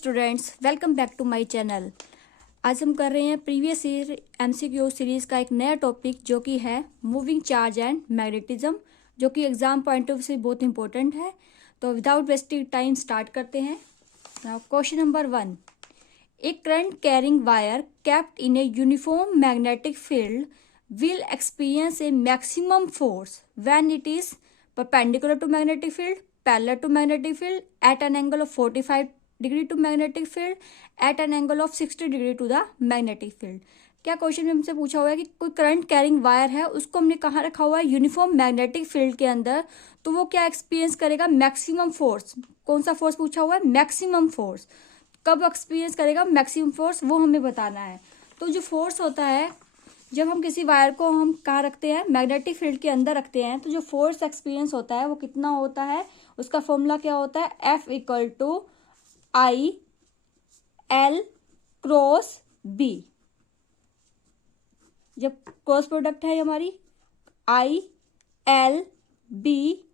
Students, welcome back to my channel. आज हम कर रहे हैं प्रीवियस ईयर एमसीक्यू सीरीज़ का एक नया टॉपिक जो कि है मूविंग चार्ज एंड मैग्नेटिज्म, जो कि एग्जाम पॉइंट ऑफ व्यू से बहुत इंपॉर्टेंट है। तो विदाउट वेस्टिंग टाइम स्टार्ट करते हैं। Question number 1, A current carrying wire kept in a uniform magnetic field will experience a maximum force when it is perpendicular to magnetic field, parallel to magnetic field, at an angle of 45 degree to magnetic field, at an angle of 60 degree to the magnetic field। क्या question में हमसे पूछा हुआ है कि कोई current carrying wire है, उसको हमने कहाँ रखा हुआ है? यूनिफॉर्म मैग्नेटिक फील्ड के अंदर। तो वो क्या एक्सपीरियंस करेगा? Maximum force. कौन सा फोर्स पूछा हुआ है? Maximum force. कब एक्सपीरियंस करेगा मैक्सिमम फोर्स, वो हमें बताना है। तो जो फोर्स होता है, जब हम किसी वायर को हम कहाँ रखते हैं? मैग्नेटिक फील्ड के अंदर रखते हैं, तो जो फोर्स एक्सपीरियंस होता है वो कितना होता है? उसका फॉर्मूला क्या होता है? F equal to I L cross B. जब क्रॉस प्रोडक्ट है हमारी I L B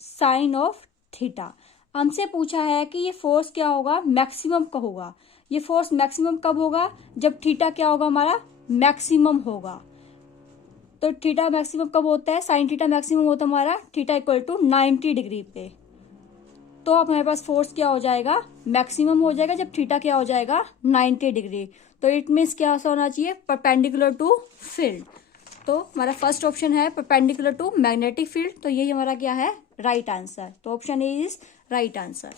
sine of theta. हमसे पूछा है कि ये फोर्स क्या होगा? मैक्सिमम का होगा। ये फोर्स मैक्सिमम कब होगा? जब थीटा क्या होगा? हमारा मैक्सिमम होगा। तो थीटा मैक्सिमम कब होता है? साइन थीटा मैक्सिमम होता है हमारा थीटा इक्वल टू 90 डिग्री पे। तो अब हमारे पास फोर्स क्या हो जाएगा? मैक्सिमम हो जाएगा जब थीटा क्या हो जाएगा? 90 डिग्री। तो इट मीन्स क्या होना चाहिए? Perpendicular to field. तो हमारा फर्स्ट ऑप्शन है परपेंडिकुलर टू मैग्नेटिक फील्ड। तो यही हमारा क्या है? Right answer. तो option A is right answer.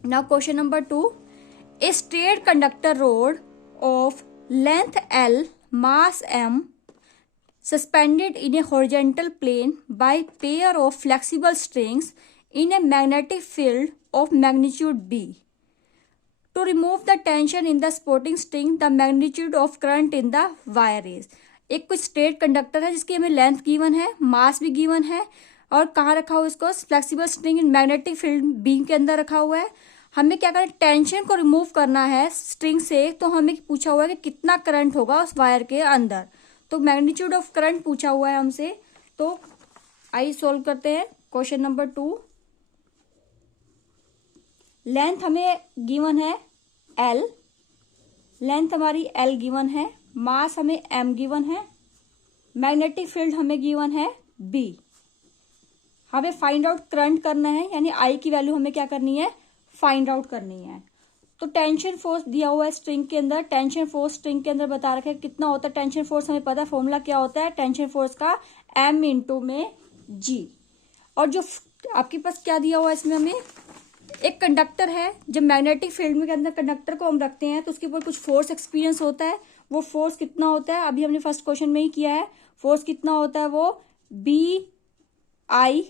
Now question number 2, A straight conductor rod of length L, mass M, suspended in a horizontal plane by pair of flexible strings in a magnetic field of magnitude B. To remove the tension in the supporting string, the magnitude of current in the wire is। एक कुछ straight conductor है जिसकी हमें length given है, मास भी given है, और कहाँ रखा हुआ है इसको? Flexible string in magnetic field beam के अंदर रखा हुआ है। हमें क्या करना है? टेंशन को रिमूव करना है स्ट्रिंग से। तो हमें पूछा हुआ है कि कितना करंट होगा उस वायर के अंदर। तो मैग्नीट्यूड ऑफ करंट पूछा हुआ है हमसे। तो आइए सॉल्व करते हैं। क्वेश्चन नंबर 2, लेंथ हमें गिवन है L, लेंथ हमारी L गिवन है, मास हमें M गिवन है, मैग्नेटिक फील्ड हमें गिवन है B। हमें फाइंड आउट करंट करना है, यानी I की वैल्यू हमें क्या करनी है? फाइंड आउट करनी है। तो टेंशन फोर्स दिया हुआ है स्ट्रिंग के अंदर। टेंशन फोर्स स्ट्रिंग के अंदर बता रखे कितना होता है टेंशन फोर्स, हमें पता है फॉर्मूला क्या होता है टेंशन फोर्स का? M इंटू में G। और जो आपके पास क्या दिया हुआ है इसमें, हमें एक कंडक्टर है। जब मैग्नेटिक फील्ड में के अंदर कंडक्टर को हम रखते हैं तो उसके ऊपर कुछ फोर्स एक्सपीरियंस होता है। वो फोर्स कितना होता है? अभी हमने फर्स्ट क्वेश्चन में ही किया है। फोर्स कितना होता है? वो BIL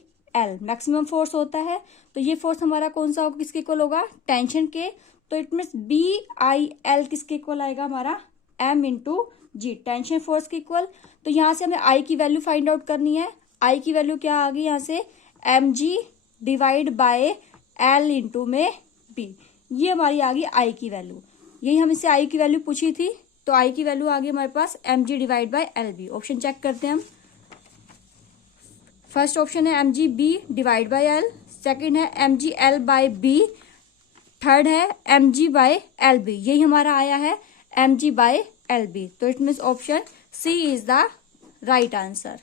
मैक्सिमम फोर्स होता है। तो ये फोर्स हमारा कौन सा होगा? किसके इक्वल होगा? टेंशन के। तो इट मीन्स BIL किसके इक्वल आएगा? हमारा M इंटू जी, टेंशन फोर्स के इक्वल। तो यहाँ से हमें I की वैल्यू फाइंड आउट करनी है। I की वैल्यू क्या आ गई यहाँ से? mg divide by L into में B। ये हमारी आ गई I की वैल्यू। यही हम इससे I की वैल्यू पूछी थी। तो I की वैल्यू आ गई हमारे पास mg divide by LB। Option check करते हैं हम। फर्स्ट ऑप्शन है mg B divide by L, second है mg L by B, third है mg बाय LB। यही हमारा आया है mg बाय LB। तो it means option C is the right answer.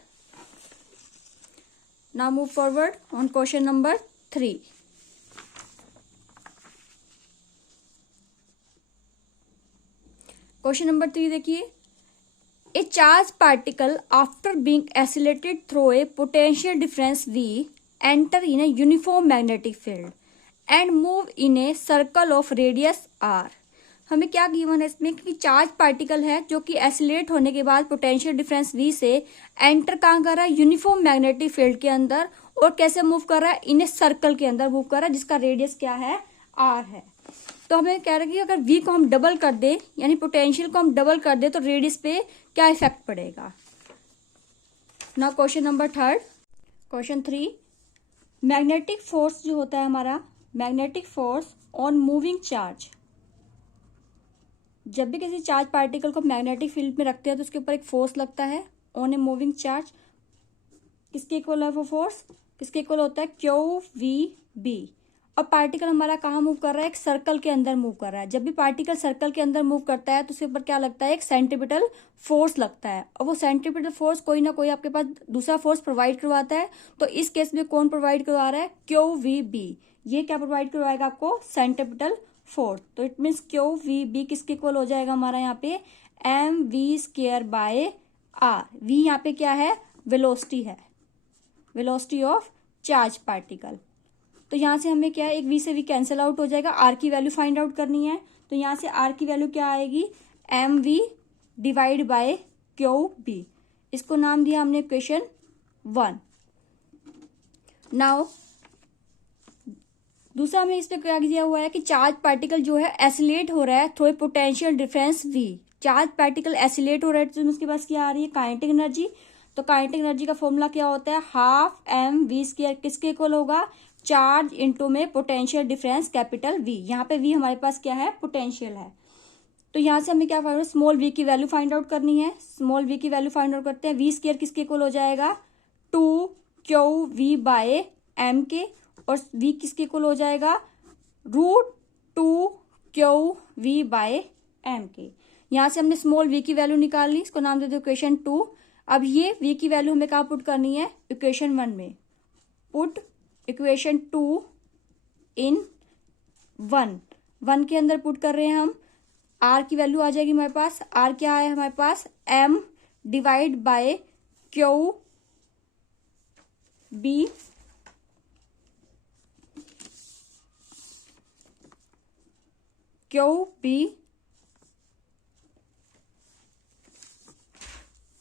Now move forward on question number 3। Question number 3 देखिए, a charge particle after being accelerated through a potential difference V enter in a uniform magnetic field and move in a circle of radius R। हमें क्या given है इसमें कि charge particle है जो कि accelerate होने के बाद पोटेंशियल डिफरेंस V से एंटर कहाँ कर रहा है? यूनिफॉर्म मैग्नेटिक फील्ड के अंदर। और कैसे मूव कर रहा है? इन ए सर्कल के अंदर मूव कर रहा है जिसका रेडियस क्या है? R है। तो हमें कह रहा है कि अगर V को हम डबल कर दे, यानी पोटेंशियल को हम डबल कर दे, तो रेडियस पे क्या इफेक्ट पड़ेगा? Now question number 3। Question 3, magnetic force जो होता है हमारा, magnetic force on moving charge. जब भी किसी चार्ज पार्टिकल को मैग्नेटिक फील्ड में रखते हैं तो उसके ऊपर एक फोर्स लगता है ऑन ए मूविंग चार्ज। किसके इक्वल है वो फोर्स? किसके इक्वल होता है? QVB। अब पार्टिकल हमारा कहाँ मूव कर रहा है, एक सर्कल के अंदर मूव कर रहा है। जब भी पार्टिकल सर्कल के अंदर मूव करता है तो उसके ऊपर क्या लगता है, एक सेंट्रीपिटल फोर्स लगता है, और वो सेंट्रीपिटल फोर्स कोई ना कोई आपके पास दूसरा फोर्स प्रोवाइड करवाता है। तो इस केस में कौन प्रोवाइड करवा रहा है, QVB। ये क्या प्रोवाइड करवाएगा आपको, सेंट्रीपिटल फोर्स। तो इट मीन्स QVB किसके इक्वल हो जाएगा हमारा यहाँ पे, mv²/r। v यहाँ पे क्या है, वेलोसिटी है, वेलोसिटी ऑफ चार्ज पार्टिकल। तो यहाँ से हमें क्या है, एक v से v कैंसिल आउट हो जाएगा, r की वैल्यू फाइंड आउट करनी है। तो यहाँ से r की वैल्यू क्या आएगी, mv/QB। इसको नाम दिया हमने इक्वेशन 1। नाउ दूसरा हमें इसमें क्या दिया हुआ है कि चार्ज पार्टिकल जो है एसिलेट हो रहा है through potential difference v। Charge particle oscillate हो रहा है तो उसके पास क्या आ रही है, काइनेटिक एनर्जी। तो काइनेटिक एनर्जी का फॉर्मूला क्या होता है, ½ mv²। किसके इक्वल होगा, चार्ज इंटू में पोटेंशियल डिफरेंस कैपिटल V। यहाँ पे V हमारे पास क्या है, पोटेंशियल है। तो यहाँ से हमें क्या फाइंड आउट, स्मॉल v की वैल्यू फाइंड आउट करनी है। स्मॉल v की वैल्यू फाइंड आउट करते हैं। v² किसके इक्वल हो जाएगा, 2QV/m के, और v किसके इक्वल हो जाएगा, √2QV/m के। यहाँ से हमने स्मॉल v की वैल्यू निकाल ली, इसको नाम दे दो इक्वेशन 2। अब ये v की वैल्यू हमें कहाँ पुट करनी है, इक्वेशन 1 में। पुट इक्वेशन 2 इन 1 के अंदर पुट कर रहे हैं हम। r की वैल्यू आ जाएगी हमारे पास, r क्या है हमारे पास, m/QB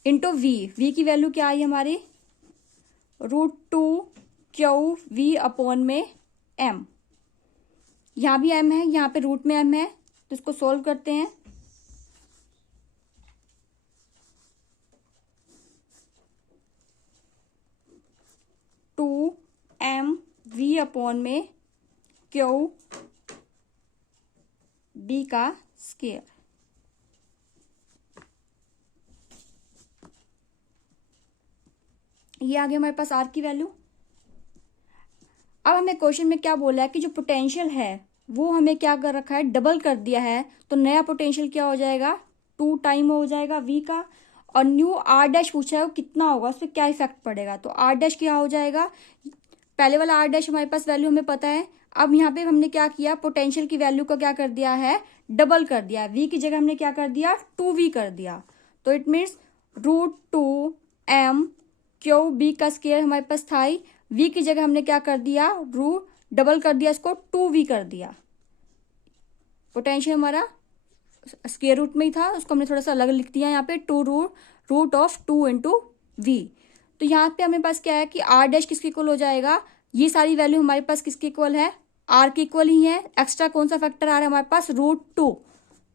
इंटू v की वैल्यू क्या आई हमारी, √2QV/m। यहाँ भी m है, यहाँ पे रूट में m है, तो इसको सोल्व करते हैं। QB का स्क्वायर। ये आ गया हमारे पास r की वैल्यू। अब हमें क्वेश्चन में क्या बोला है कि जो पोटेंशियल है वो हमें क्या कर रखा है, डबल कर दिया है। तो नया पोटेंशियल क्या हो जाएगा, 2 टाइम हो जाएगा v का, और न्यू r' पूछा है वो कितना होगा, उस पर क्या इफेक्ट पड़ेगा। तो r' क्या हो जाएगा, पहले वाला r' हमारे पास वैल्यू हमें पता है। अब यहाँ पे हमने क्या किया, पोटेंशियल की वैल्यू का क्या कर दिया है, डबल कर दिया। v की जगह हमने क्या कर दिया, 2v कर दिया। तो इट मीन्स √2m/QB का स्क्वायर हमारे पास था ही, v की जगह हमने क्या कर दिया, डबल कर दिया, इसको 2v कर दिया। पोटेंशियल हमारा स्क्वायर रूट में ही था, उसको हमने थोड़ा सा अलग लिख दिया यहाँ पे, √2 इंटू v। तो यहाँ पे हमें पास क्या है कि r' किसके इक्वल हो जाएगा, ये सारी वैल्यू हमारे पास किसके इक्वल है, r के इक्वल ही है। एक्स्ट्रा कौन सा फैक्टर आ रहा है हमारे पास, √2।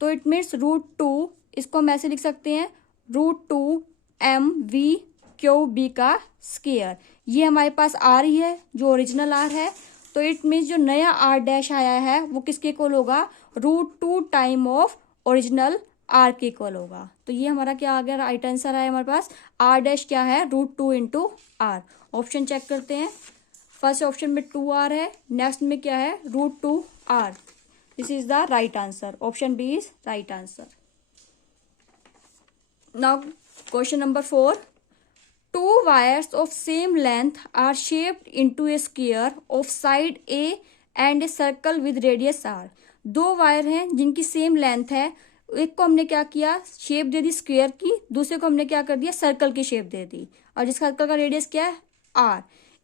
तो इट मीन्स √2, इसको हम ऐसे लिख सकते हैं, √2mv/QB का स्क्वायर। ये हमारे पास r ही है, जो ओरिजिनल r है। तो इट मीन्स जो नया r' आया है वो किसके इक्वल होगा, √2 टाइम ऑफ ओरिजिनल r के इक्वल होगा। तो ये हमारा क्या आ गया, राइट आंसर आया हमारे पास। r' क्या है, √2 इंटू r। ऑप्शन चेक करते हैं। फर्स्ट ऑप्शन में 2r है, नेक्स्ट में क्या है, √2r। This is the right answer, option B is right answer. Now question number 4। 2 wires of same length are shaped into a square of side A and a circle with radius r। 2 wire हैं जिनकी same length है, एक को हमने क्या किया, shape दे दी square की, दूसरे को हमने क्या कर दिया, सर्कल की शेप दे दी, और जिस सर्कल का रेडियस क्या है, r।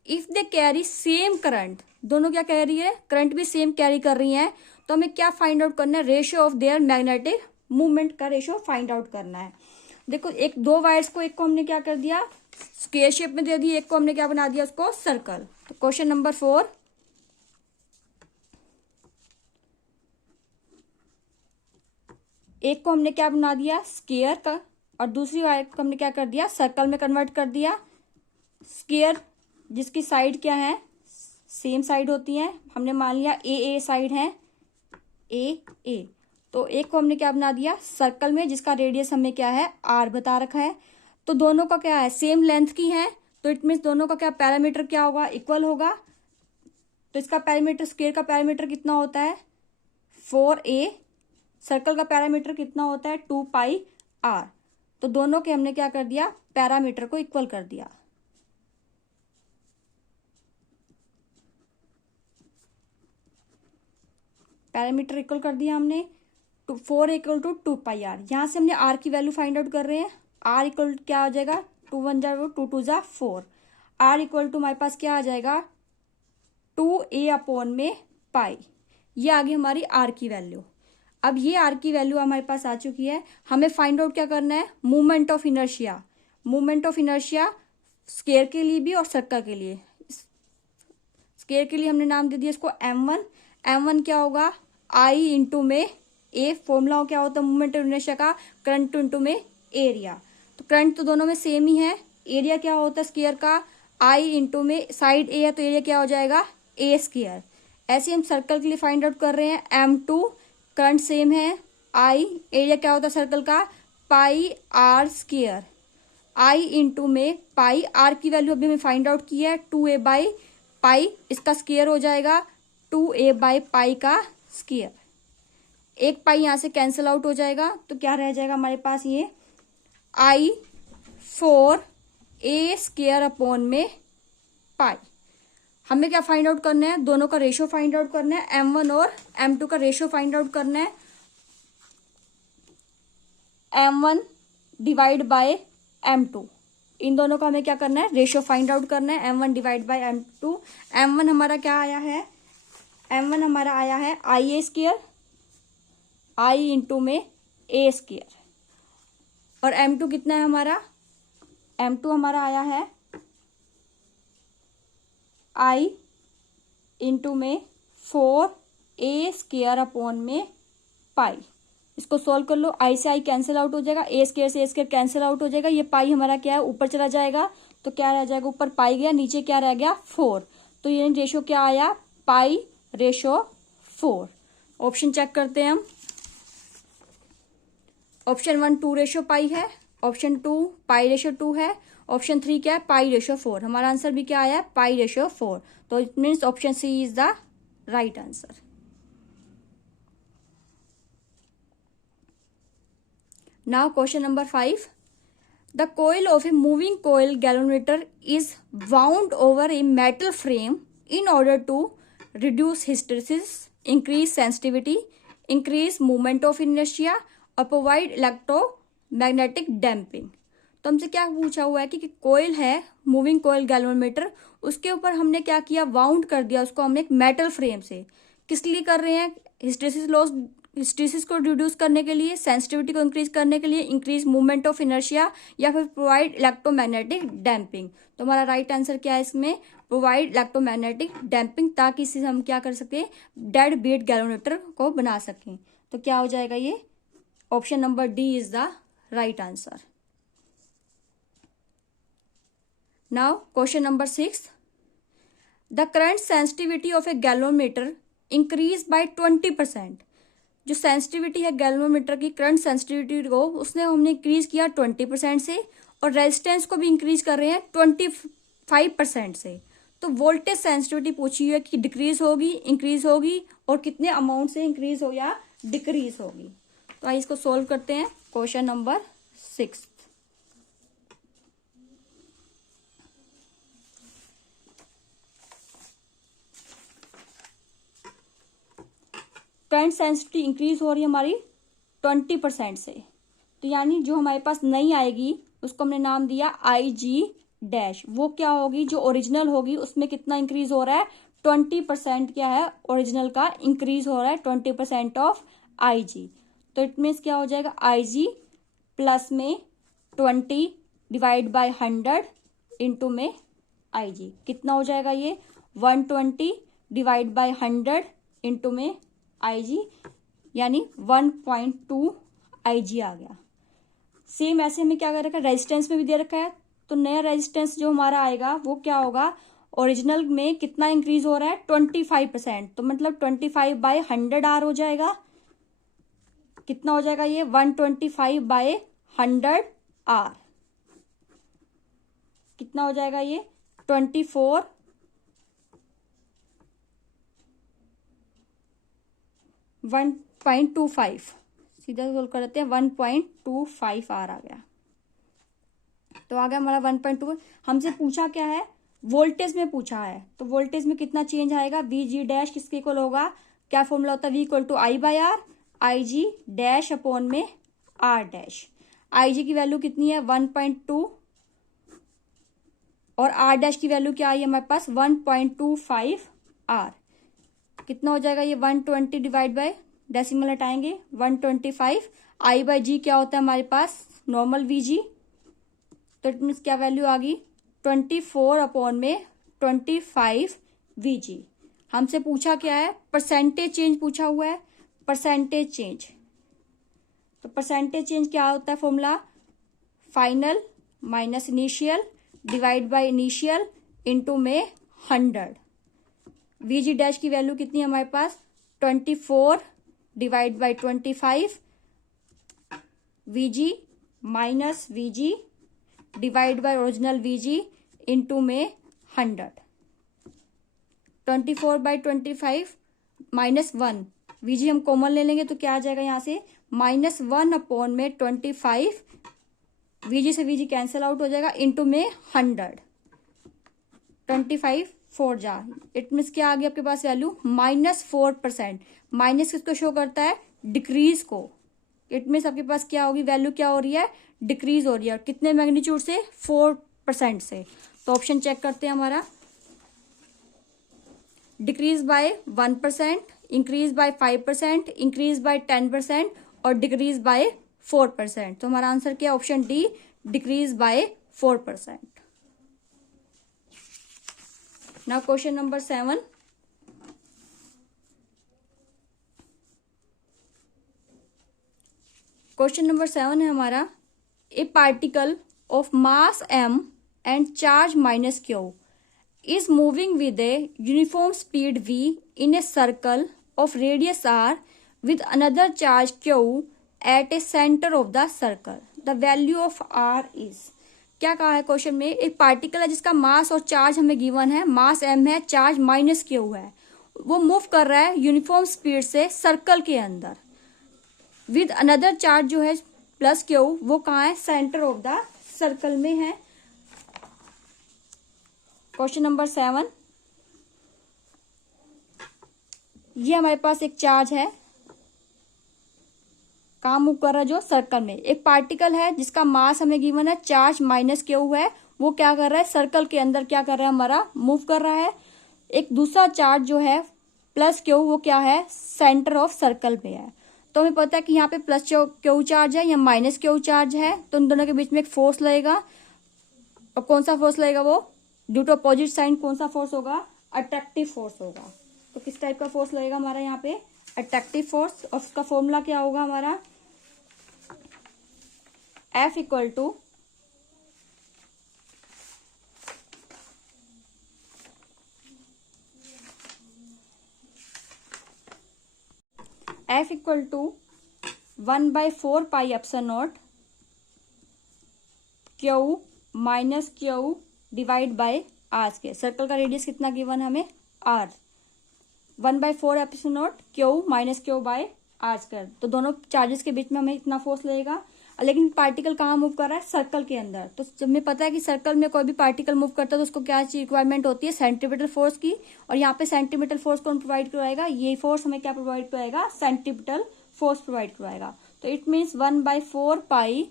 If they carry same current, दोनों क्या कह रही है, करंट भी सेम कैरी कर रही हैं, तो हमें क्या फाइंड आउट करना है, ratio of their magnetic movement का रेशियो फाइंड आउट करना है। देखो, एक 2 वायर्स को, एक को हमने क्या कर दिया, स्क्वायर शेप में दे दी, एक को हमने क्या बना दिया, उसको सर्कल। तो क्वेश्चन नंबर 4, एक को हमने क्या बना दिया, स्क्वायर का, और दूसरी वायर को हमने क्या कर दिया, सर्कल में कन्वर्ट कर दिया। स्क्वायर जिसकी साइड क्या है, सेम साइड होती है, हमने मान लिया ए साइड है, ए। तो एक को हमने क्या बना दिया, सर्कल में, जिसका रेडियस हमें क्या है, r बता रखा है। तो दोनों का क्या है, सेम लेंथ की है, तो इट मीन्स दोनों का क्या पैरामीटर क्या होगा, इक्वल होगा। तो इसका पैरामीटर, स्क्वायर का पैरामीटर कितना होता है 4a, सर्कल का पैरामीटर कितना होता है 2πr। तो दोनों के हमने क्या कर दिया, पैरामीटर को इक्वल कर दिया। पैरामीटर इक्वल कर दिया हमने, 4 इक्वल टू 2πr। यहां से हमने r की वैल्यू फाइंड आउट कर रहे हैं। r इक्वल क्या हो जाएगा, 2 1 जा 2 2 जा 4। r इक्वल टू हमारे पास क्या आ जाएगा 2a अपॉन में पाई। ये आ गई हमारी r की वैल्यू। अब ये r की वैल्यू हमारे पास आ चुकी है। हमें फाइंड आउट क्या करना है, movement of inertia. Movement of inertia square के लिए भी और सर्कल के लिए। स्क्वायर के लिए हमने नाम दे दिया इसको m1। m1 क्या होगा, I इंटू में a। फॉर्मूला क्या होता है मूवमेंट ऑफ इनर्शिया का, करंट इंटू में एरिया। तो करंट तो दोनों में सेम ही है। एरिया क्या होता है स्क्वायर का, I इंटू में साइड a है तो एरिया क्या हो जाएगा a स्क्वायर। ऐसे हम सर्कल के लिए फाइंड आउट कर रहे हैं। m2 करंट सेम है, I एरिया क्या होता है सर्कल का पाई r स्क्वायर। I इंटू में पाई, r की वैल्यू अभी हमें फाइंड आउट की है 2a बाई पाई, इसका स्क्वायर हो जाएगा 2a बाई पाई का स्क्वायर। एक पाई यहां से कैंसिल आउट हो जाएगा तो क्या रह जाएगा हमारे पास ये I4a स्क्वायर अपॉन में पाई। हमें क्या फाइंड आउट करना है, दोनों का रेशियो फाइंड आउट करना है। m1 और m2 का रेशियो फाइंड आउट करना है। m1 डिवाइड बाय m2, इन दोनों का हमें क्या करना है, रेशियो फाइंड आउट करना है। m1 divide by m2। m1 हमारा क्या आया है, m1 हमारा आया है IA स्क्वायर, I इंटू में a स्क्वायर। और m2 कितना है हमारा, m2 हमारा आया है I इंटू में 4a स्क्वायर अपॉन में पाई। इसको सॉल्व कर लो, I से I कैंसिल आउट हो जाएगा, a स्क्वायर से a स्क्वायर कैंसिल आउट हो जाएगा। ये पाई हमारा क्या है ऊपर चला जाएगा तो क्या रह जाएगा, ऊपर पाई गया, नीचे क्या रह गया 4। तो ये रेशियो क्या आया पाई रेशो 4। ऑप्शन चेक करते हैं हम। ऑप्शन 1 2 रेशो पाई है, ऑप्शन 2 पाई रेशो 2 है, ऑप्शन 3 क्या है पाई रेशो 4। हमारा आंसर भी क्या आया पाई रेशो 4। तो it means option C is the right answer. Now question number 5। The coil of a moving coil galvanometer is wound over a metal frame in order to reduce hysteresis, increase sensitivity, increase moment of inertia और provide electromagnetic damping। तो हमसे क्या पूछा हुआ है कि कोयल है moving कोयल galvanometer, उसके ऊपर हमने क्या किया वाउंड कर दिया उसको हमने एक मेटल फ्रेम से। किस लिए कर रहे हैं, हिस्टेरिसिस लॉस, हिस्टेरिसिस को रिड्यूस करने के लिए, सेंसिटिविटी को इंक्रीज करने के लिए, इंक्रीज मूवमेंट ऑफ इनर्शिया या फिर प्रोवाइड इलेक्ट्रोमैग्नेटिक डैम्पिंग। तो हमारा राइट आंसर क्या है इसमें, प्रोवाइड इलेक्ट्रोमैग्नेटिक डैम्पिंग, ताकि इससे हम क्या कर सकें डेड बीट गैल्वेनोमीटर को बना सकें। तो क्या हो जाएगा ये, option number D is the right answer. Now question number 6। The current sensitivity of A galvanometer increase by 20%। जो सेंसिटिविटी है गैल्वेनोमीटर की, करंट सेंसिटिविटी को उसने हमने इंक्रीज किया 20% से, और रेजिस्टेंस को भी इंक्रीज कर रहे हैं 25% से। तो वोल्टेज सेंसिटिविटी पूछी है कि डिक्रीज होगी, इंक्रीज होगी, और कितने अमाउंट से इंक्रीज हो या डिक्रीज होगी। तो आइए इसको सोल्व करते हैं। Question number 6। Current sensitivity increase हो रही है हमारी 20% से, तो यानी जो हमारे पास नई आएगी उसको हमने नाम दिया IG-। वो क्या होगी, जो ओरिजिनल होगी उसमें कितना इंक्रीज हो रहा है 20% क्या है ओरिजिनल का इंक्रीज हो रहा है 20% ऑफ IG। तो इट मीन्स क्या हो जाएगा IG प्लस में 20 डिवाइड बाय 100 इंटू में IG कितना हो जाएगा ये 120 डिवाइड बाय 100 इंटू में IG, यानी 1.2 IG आ गया। सेम ऐसे हमें क्या कर रखा है, रेजिस्टेंस में भी दे रखा है। तो नया रेजिस्टेंस जो हमारा आएगा वो क्या होगा, ओरिजिनल में कितना इंक्रीज हो रहा है 25%, तो मतलब 25 बाय 100 R हो जाएगा। कितना हो जाएगा ये 125 बाय 100 R, कितना हो जाएगा ये 24 1.25, सीधा सोल्व कर देते हैं, 1.25 आर आ गया। तो आ गया हमारा 1.2। हमसे पूछा क्या है, वोल्टेज में पूछा है, तो वोल्टेज में कितना चेंज आएगा, वी जी डैश किसके इक्वल होगा, क्या फॉर्मूला होता है, V equal to I by R, I G dash upon में आर डैश। आई जी की वैल्यू कितनी है 1.2 और आर डैश की वैल्यू क्या आई है हमारे पास 1.25 आर। कितना हो जाएगा ये 120 डिवाइड बाय, डेसिमल हटाएंगे 125, आई बाय जी क्या होता है हमारे पास नॉर्मल वी जी, तो इट मीन्स क्या वैल्यू आ गई 24 अपॉन में 25 वी जी। हमसे पूछा क्या है, परसेंटेज चेंज पूछा हुआ है, परसेंटेज चेंज। तो परसेंटेज चेंज क्या होता है formula, final minus initial divide by initial into में 100। वी जी डैश की वैल्यू कितनी है हमारे पास 24 divide by 25 we ji minus we ji divide by original we ji into में 100। 24 बाई 25 माइनस 1, वी जी हम कॉमन ले लेंगे तो क्या आ जाएगा यहाँ से -1 अपॉन में 25, वी जी से वी जी कैंसिल आउट हो जाएगा इंटू में 100, 25 4 जा, इट मीन्स क्या आ गया आपके पास वैल्यू -4%। माइनस किसको शो करता है, डिक्रीज को, इट मीन्स आपके पास क्या होगी वैल्यू, क्या हो रही है डिक्रीज हो रही है, कितने मैग्नीट्यूड से 4% से। तो ऑप्शन चेक करते हैं हमारा, decrease by 1%, increase by 5%, increase by 10% और डिक्रीज बाय 4%। तो हमारा आंसर क्या है option D, decrease by 4%। Now question number 7। Question number 7 है हमारा, ए particle of mass m and charge minus Q is moving with a uniform speed v in a circle of radius r with another charge q at a center of the circle. The value of r is, क्या कहा है question में, एक particle है जिसका मास और charge हमें given है, मास m है, चार्ज माइनस क्यू है, वो मूव कर रहा है यूनिफॉर्म स्पीड से सर्कल के अंदर, विद अनदर चार्ज जो है प्लस क्यू, वो कहाँ है सेंटर ऑफ द सर्कल में है। क्वेश्चन नंबर 7, ये हमारे पास एक चार्ज है, कहाँ मूव कर रहा है जो सर्कल में, एक पार्टिकल है जिसका मास हमें गिवन है, चार्ज माइनस क्यू है, वो क्या कर रहा है सर्कल के अंदर क्या कर रहा है हमारा मूव कर रहा है। एक दूसरा चार्ज जो है प्लस क्यू, वो क्या है सेंटर ऑफ सर्कल पे है। तो हमें पता है कि यहाँ पे प्लस क्यू चार्ज है या माइनस क्यू चार्ज है, तो उन दोनों के बीच में एक फोर्स लगेगा, और कौन सा फोर्स लगेगा वो ड्यू टू अपोजिट साइन, कौन सा फोर्स होगा अट्रैक्टिव फोर्स होगा। तो किस टाइप का फोर्स लगेगा हमारा यहाँ पे अट्रैक्टिव फोर्स, और उसका फॉर्मूला क्या होगा हमारा F equal to F equal to 1/4 pi epsilon naught Q minus Q divide by R square. Circle का रेडियस कितना गिवन है हमें r, 1/4 epsilon naught Q minus Q by R square. तो दोनों चार्जेस के बीच में हमें इतना फोर्स लगेगा, लेकिन पार्टिकल कहाँ मूव कर रहा है सर्कल के अंदर। तो हमें पता है कि सर्कल में कोई भी पार्टिकल मूव करता है तो उसको क्या रिक्वायरमेंट होती है सेंटीमीटर फोर्स की, और यहाँ पे सेंटीमीटर फोर्स कौन प्रोवाइड करवाएगा, ये फोर्स हमें क्या प्रोवाइड कराएगा सेंटीमीटर फोर्स प्रोवाइड करवाएगा। तो it means 1/4 pi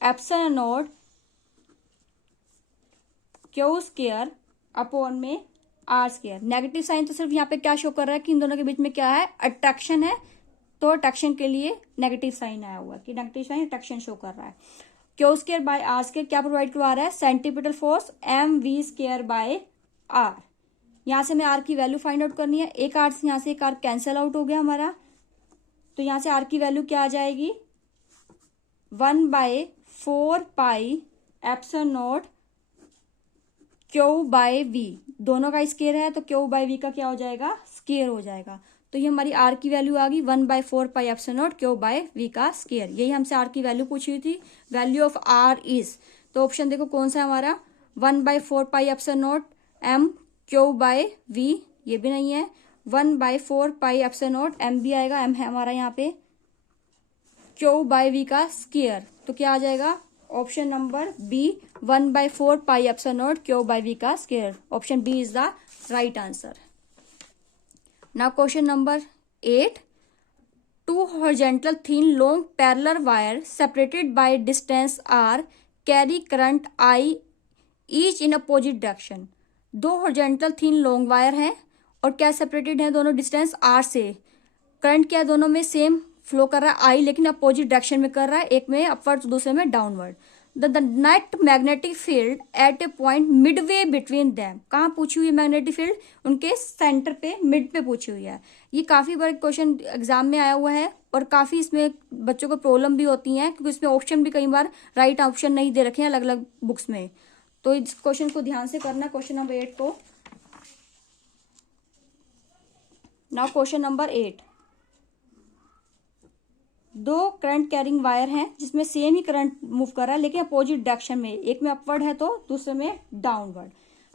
epsilon naught Q square upon में आर स्क्वायर। नेगेटिव साइन तो सिर्फ यहाँ पे क्या शो कर रहा है कि इन दोनों के बीच में क्या है अट्रैक्शन है, तो अट्रैक्शन के लिए नेगेटिव साइन आया हुआ है कि नेगेटिव साइन अट्रैक्शन शो कर रहा है। Q square by R square क्या प्रोवाइड करवा रहा है centimetre force M V square by R. यहाँ से हमें आर की वैल्यू फाइंड आउट करनी है, एक आर से यहाँ से एक आर कैंसिल आउट हो गया हमारा, तो यहाँ से आर की वैल्यू क्या आ जाएगी 1/4 pi epsilon naught Q by V, दोनों का स्केयर है तो क्यू बाय वी का क्या हो जाएगा स्केयर हो जाएगा। तो ये हमारी आर की वैल्यू आ गई 1/4 pi epsilon naught Q by V का स्केयर। यही हमसे आर की वैल्यू पूछी हुई थी, वैल्यू ऑफ आर इज, तो ऑप्शन देखो कौन सा है हमारा 1/4 pi epsilon naught M Q by V, ये भी नहीं है, 1/4 पाई एप्सिलॉन नॉट, एम भी आएगा, एम है हमारा यहाँ पे क्यू बाई वी का स्क्वायर, तो क्या आ जाएगा option number B 1/4 pi epsilon naught Q by V का square. Option B is the right answer. Now question number 8, two horizontal thin long parallel wire separated by distance r carry current I each in opposite direction। दो horizontal thin long wire हैं और क्या separated है दोनों distance r से। Current क्या दोनों में सेम फ्लो कर रहा है I, लेकिन अपोजिट डायरेक्शन में कर रहा है, एक में अपवर्ड दूसरे में downward. The net magnetic field at A point Midway between them, कहाँ पूछी हुई है मैग्नेटिक फील्ड, उनके सेंटर पे मिड पे पूछी हुई है। ये काफी बार क्वेश्चन एग्जाम में आया हुआ है और काफी इसमें बच्चों को प्रॉब्लम भी होती है क्योंकि इसमें ऑप्शन भी कई बार राइट ऑप्शन नहीं दे रखे हैं अलग अलग बुक्स में। तो इस क्वेश्चन को ध्यान से करना, क्वेश्चन नंबर 8 को। नाउ क्वेश्चन नंबर 8, दो करंट कैरिंग वायर हैं जिसमें सेम ही करंट मूव कर रहा है लेकिन अपोजिट डायरेक्शन में, एक में अपवर्ड है तो दूसरे में डाउनवर्ड।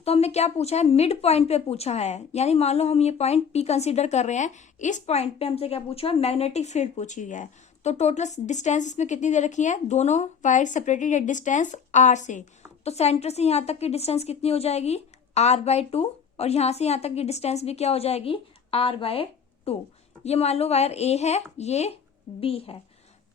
तो हमने क्या पूछा है, मिड पॉइंट पे पूछा है, यानी मान लो हम ये पॉइंट पी कंसीडर कर रहे हैं, इस पॉइंट पे हमसे क्या पूछा है, मैग्नेटिक फील्ड पूछी हुई है। तो टोटल डिस्टेंस इसमें कितनी दे रखी है, दोनों वायर सेपरेटेड है डिस्टेंस आर से, तो सेंटर से यहाँ तक की डिस्टेंस कितनी हो जाएगी r/2, और यहाँ से यहाँ तक की डिस्टेंस भी क्या हो जाएगी r/2। ये मान लो वायर ए है, ये बी है,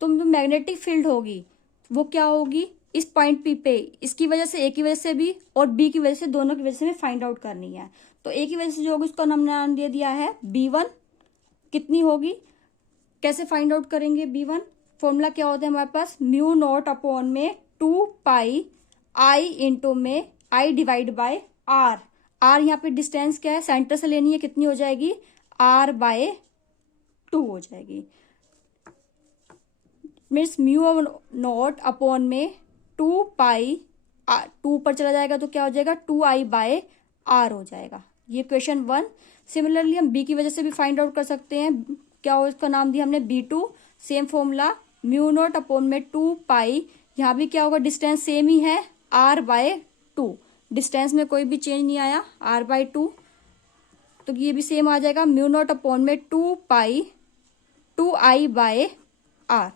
तो मैग्नेटिक फील्ड होगी वो क्या होगी इस पॉइंट पी पे, इसकी वजह से, ए की वजह से भी और बी की वजह से, दोनों की वजह से हमें फाइंड आउट करनी है। तो ए की वजह से जो होगी उसका हमने नाम दे दिया है B1। कितनी होगी, कैसे फाइंड आउट करेंगे B1, फॉर्मूला क्या होता है हमारे पास, म्यू नॉट अपॉन में 2 पाई I इंटू में I divide by R। R यहाँ पे डिस्टेंस क्या है, सेंटर से लेनी है, कितनी हो जाएगी r/2 हो जाएगी। मीन्स म्यू नॉट अपॉन में 2 पाई, 2 पर चला जाएगा तो क्या हो जाएगा 2I/R हो जाएगा। ये क्वेश्चन 1। सिमिलरली हम B की वजह से भी फाइंड आउट कर सकते हैं, क्या हो इसका नाम दिया हमने B2, same formula mu naught upon में 2 पाई, यहाँ भी क्या होगा डिस्टेंस सेम ही है r/2, डिस्टेंस में कोई भी चेंज नहीं आया r/2, तो ये भी सेम आ जाएगा म्यू नॉट अपॉन में 2 पाई 2I/R।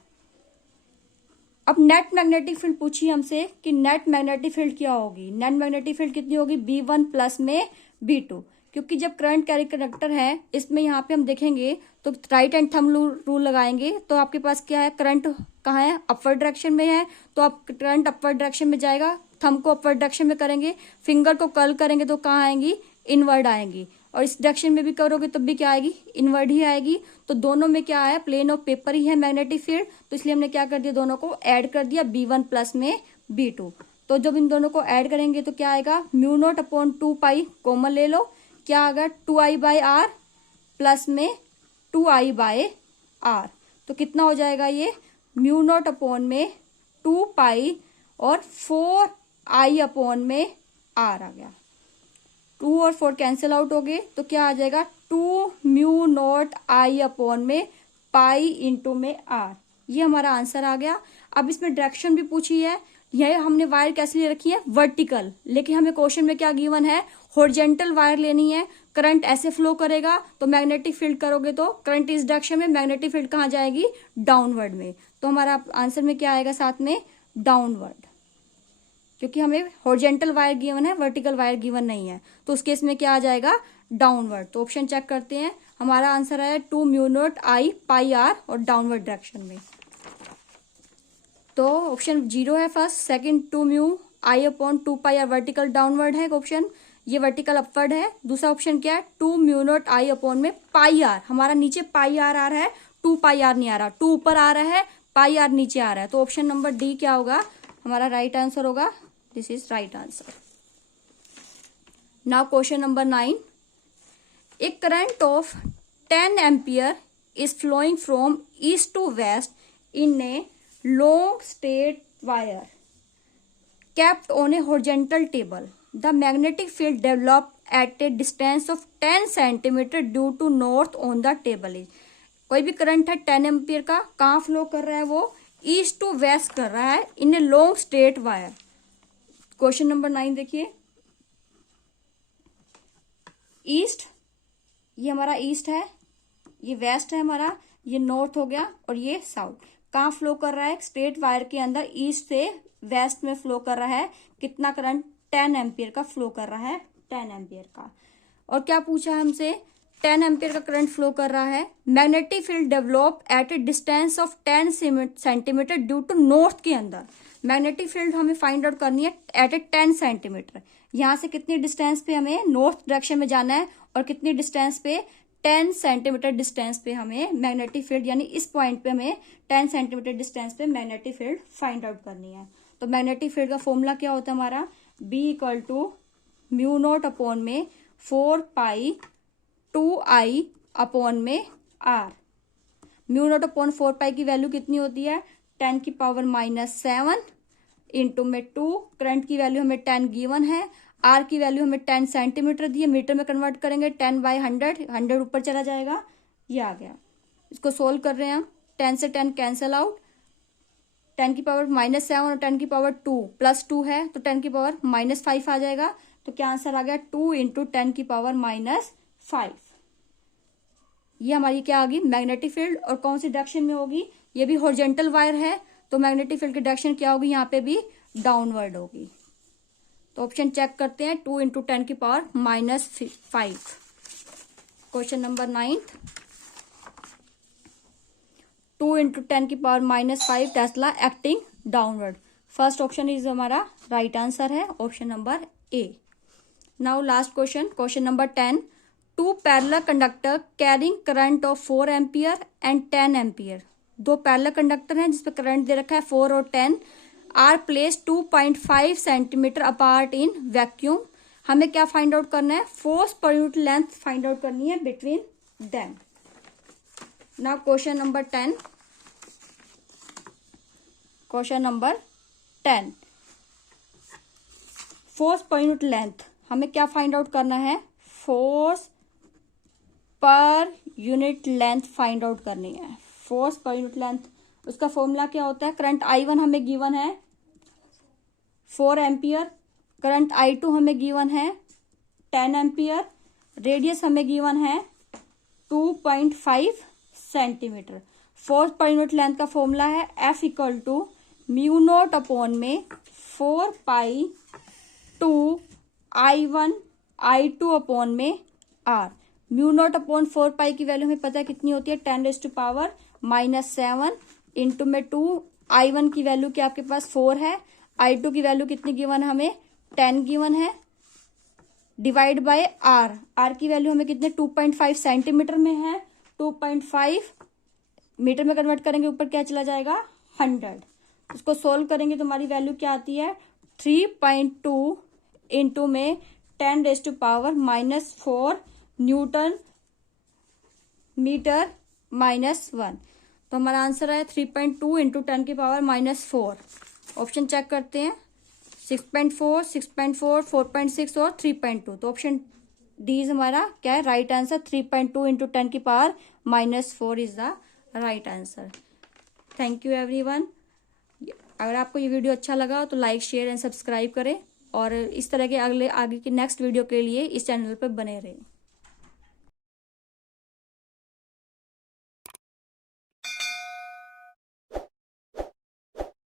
अब नेट मैग्नेटिक फील्ड पूछी हमसे कि नेट मैग्नेटिक फील्ड क्या होगी, नेट मैग्नेटिक फील्ड कितनी होगी B1 प्लस में B2, क्योंकि जब करंट कैरी कंडक्टर है इसमें यहाँ पे हम देखेंगे तो राइट हैंड थंब रूल लगाएंगे तो आपके पास क्या है, करंट कहाँ है, अपवर्ड डायरेक्शन में है, तो आप करंट अपवर्ड डायरेक्शन में जाएगा, थंब को अपवर्ड डायरेक्शन में करेंगे, फिंगर को कर्ल करेंगे तो कहाँ आएंगी, इनवर्ड आएंगी, और इस डायरेक्शन में भी करोगे तब भी क्या आएगी, इनवर्ड ही आएगी। तो दोनों में क्या है, प्लेन ऑफ पेपर ही है मैग्नेटिक फील्ड, तो इसलिए हमने क्या कर दिया, दोनों को ऐड कर दिया B1 प्लस में B2। तो जब इन दोनों को ऐड करेंगे तो क्या आएगा, mu naught upon 2 pi common ले लो, क्या आएगा 2I/R प्लस में 2I/R, तो कितना हो जाएगा ये म्यू नॉट अपॉन में 2 पाई और 4I अपॉन में R आ गया, 2 और 4 कैंसिल आउट हो गए, तो क्या आ जाएगा 2 म्यू नॉट I अपॉन में पाई इंटू में R। ये हमारा आंसर आ गया। अब इसमें डायरेक्शन भी पूछी है, यह हमने वायर कैसे ले रखी है वर्टिकल, लेकिन हमें क्वेश्चन में क्या गिवन है, हॉरिजॉन्टल वायर लेनी है, करंट ऐसे फ्लो करेगा तो मैग्नेटिक फील्ड करोगे तो करंट इस डायरेक्शन में, मैग्नेटिक फील्ड कहाँ जाएगी डाउनवर्ड में, तो हमारा आंसर में क्या आएगा साथ में डाउनवर्ड, क्योंकि हमें हॉरिजॉन्टल वायर गिवन है, वर्टिकल वायर गिवन नहीं है, तो उस केस में क्या आ जाएगा डाउनवर्ड। तो ऑप्शन चेक करते हैं, हमारा आंसर है 2 mu naught I pi R और डाउनवर्ड डायरेक्शन में, तो ऑप्शन 0 है first, second 2 mu I upon 2 pi R vertical downward है ऑप्शन, ये वर्टिकल अपवर्ड है। दूसरा ऑप्शन क्या है 2 म्यू नॉट I अपॉन में पाई R, हमारा नीचे पाई R आ रहा है, 2 पाई R नहीं आ रहा, 2 ऊपर आ रहा है, पाई R नीचे आ रहा है, तो ऑप्शन नंबर डी क्या होगा हमारा राइट आंसर होगा, this is right answer. Now question number 9, a current of 10 ampere is flowing from east to west in a long straight wire kept on a horizontal table. The magnetic field developed at a distance of 10 centimeter due to north on the table is. कोई भी current है 10 ampere का, कहाँ flow कर रहा है वो, east to waste कर रहा है in a long straight wire. Question number 9 देखिए, ईस्ट ये हमारा ईस्ट है, ये वेस्ट है हमारा, ये नॉर्थ हो गया और ये साउथ। कहाँ फ्लो कर रहा है? स्ट्रेट वायर के अंदर ईस्ट से वेस्ट में फ्लो कर रहा है। कितना करंट? 10 एम्पियर का फ्लो कर रहा है, 10 एम्पियर का। और क्या पूछा हमसे? 10 एम्पियर का करंट फ्लो कर रहा है। Magnetic field develop at a distance of 10 centimetre due to north के अंदर। मैग्नेटिक फील्ड हमें फाइंड आउट करनी है एट ए 10 सेंटीमीटर। यहाँ से कितनी डिस्टेंस पे हमें नॉर्थ डायरेक्शन में जाना है और कितनी डिस्टेंस पे? 10 सेंटीमीटर डिस्टेंस पे हमें मैग्नेटिक फील्ड, यानी इस पॉइंट पे हमें 10 सेंटीमीटर डिस्टेंस पे मैग्नेटिक फील्ड फाइंड आउट करनी है। तो मैग्नेटिक फील्ड का फॉर्मूला क्या होता है हमारा? B equal to mu naught upon में 4 पाई 2I अपॉन में R। Mu naught upon 4 pi की वैल्यू कितनी होती है? 10 की पावर -7 इंटू में 2। करंट की वैल्यू हमें 10 गिवन है। R की वैल्यू हमें 10 सेंटीमीटर दी है। मीटर में कन्वर्ट करेंगे 10/100, 100 ऊपर चला जाएगा, ये आ गया। इसको सोल्व कर रहे हैं हम। 10 से 10 कैंसल आउट, 10 की पावर -7 और 10 की पावर 2 प्लस 2 है तो 10 की पावर -5 आ जाएगा। तो क्या आंसर आ गया? 2 इंटू 10 की पावर -5। ये हमारी क्या आ गई? Magnetic field. और कौन सी डायरेक्शन में होगी? ये भी हॉरिजॉन्टल वायर है तो मैग्नेटिक फील्ड की डायरेक्शन क्या होगी? यहाँ पे भी डाउनवर्ड होगी। तो ऑप्शन चेक करते हैं। 2 इंटू 10 की पावर -5। क्वेश्चन नंबर 9, 2 इंटू 10 की power -5 tesla acting downward. First option is हमारा राइट आंसर है, option number A. Now last question, question number 10। 2 parallel conductor carrying current of 4 ampere and 10 ampere. 2 parallel conductor हैं जिसपे current दे रखा है 4 और 10, are place 2.5 centimetre apart in vacuum. हमें क्या फाइंड आउट करना है? Force per unit length find out करनी है between them. Now question number 10, question number 10, force per unit length हमें क्या फाइंड आउट करना है? Force per unit length find out करनी है। फोर्स पर यूनिट लेंथ, उसका फॉर्मूला क्या होता है? करंट I1 हमें गिवन है 4 एम्पियर, करंट I2 हमें गिवन है 10 एम्पियर, रेडियस हमें गिवन है 2.5 centimetre. Force per unit length का फॉर्मूला है F equal to mu naught upon में 4 पाई 2 I1 I2 अपॉन में R। Mu naught upon 4 pi की वैल्यू हमें पता है कितनी होती है? 10⁻⁻7 इंटू में 2। I1 की वैल्यू क्या आपके पास 4 है, I2 की वैल्यू कितनी गिवन है? हमें 10 गिवन है, डिवाइड बाय R। R की वैल्यू हमें कितने? 2.5 सेंटीमीटर में है, 2.5 मीटर में कन्वर्ट करेंगे ऊपर क्या चला जाएगा? 100। उसको सोल्व करेंगे तो हमारी वैल्यू क्या आती है? 3.2 इंटू में 10⁻⁻4 न्यूटन मीटर -1। तो हमारा आंसर है 3.2 इंटू 10 की पावर -4। ऑप्शन चेक करते हैं, 6.4, 6.4, 4.6 और 3.2। तो ऑप्शन डी इज हमारा क्या है? Right answer. 3.2 इंटू 10 की power -4 is the right answer. Thank you everyone. अगर आपको ये वीडियो अच्छा लगा तो लाइक, शेयर एंड सब्सक्राइब करें और इस तरह के आगे की नेक्स्ट वीडियो के लिए इस चैनल पर बने रहें।